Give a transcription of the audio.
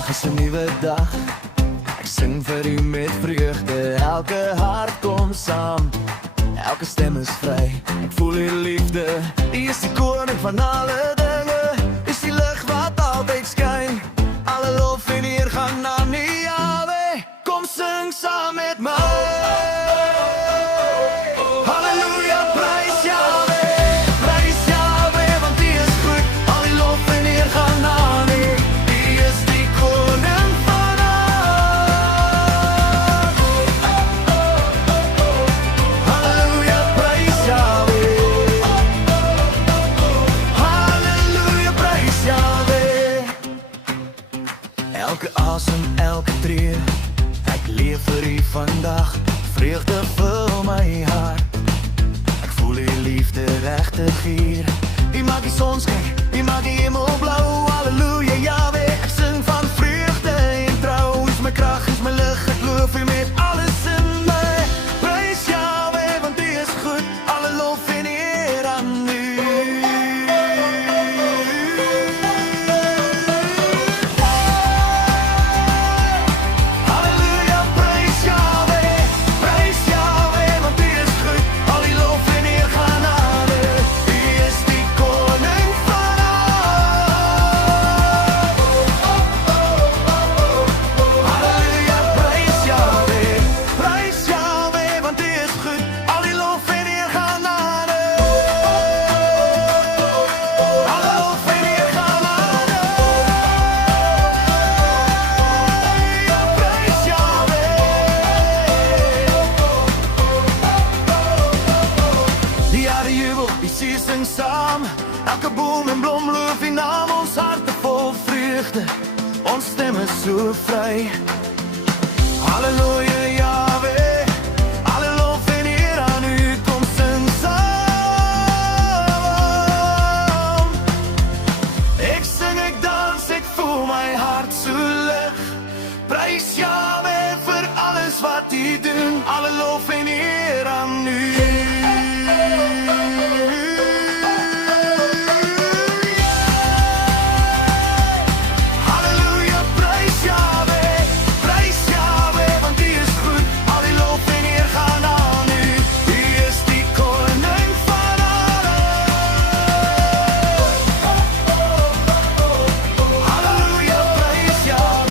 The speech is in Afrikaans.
Vandag is 'n nuwe dag. Ek sing vir u met vreugde. Elke hart kom saam. Elke stem is vry. Ek voel u liefde. U is die koning van alle dinge. Is die lig wat altyd skyn. Alle lof en eer gaan aan u, Jahweh. Kom sing saam met my. Halleluja, prys Jahweh. Prys Jahweh, want u is goed. Al die lof en eer gaan aan u. U is die koning van alles. Halleluja, prys Jahweh. Halleluja, prys Jahweh. Elke asem, elke tree, ek leef vir u vandag. Vreugde vul my hart. Ek voel u liefde regtig hier. U maak die son skyn, u maak die hemel blou. Halleluja, Jahweh. Ek sing van vreugde en trou. U is my krag, u is my lig. Ek loof u met alles in my. Prys Jahweh, want u is goed. Alle lof en eer aan u. Halleluja, prys Jahweh. Prys Jahweh, want u is goed. Al die lof en eer gaan aan u. U is die koning van alles. Halleluja, prys Jahweh. Prys Jahweh, want u is goed. Al die lof en eer gaan aan u. Alle lof en eer gaan aan u. Prys Jahweh. Die jare jubel, die see sing saam. Elke boom en blom loof die naam. Ons harte vol vreugde. Ons stem is so vry. Halleluja, ja.